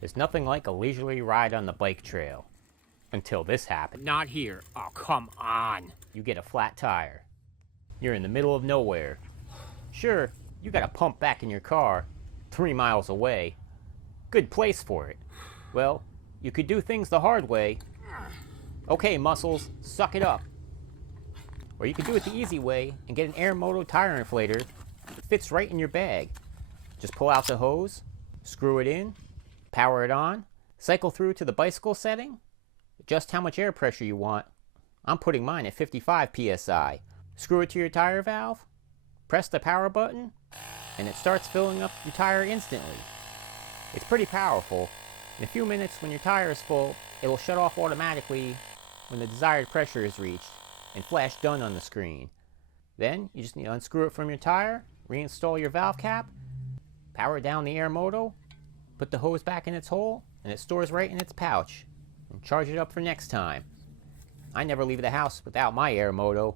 There's nothing like a leisurely ride on the bike trail. Until this happens. Not here. Oh, come on. You get a flat tire. You're in the middle of nowhere. Sure, you got a pump back in your car, 3 miles away. Good place for it. Well, you could do things the hard way. Okay, muscles, suck it up. Or you could do it the easy way and get an Airmoto Tire Inflator that fits right in your bag. Just pull out the hose, screw it in, power it on, cycle through to the bicycle setting, adjust how much air pressure you want. I'm putting mine at 55 psi. Screw it to your tire valve, press the power button, and it starts filling up your tire instantly. It's pretty powerful. In a few minutes, when your tire is full, it'll shut off automatically when the desired pressure is reached and flash done on the screen. Then you just need to unscrew it from your tire, reinstall your valve cap, power down the Airmoto, put the hose back in its hole, and it stores right in its pouch, and charge it up for next time. I never leave the house without my Airmoto.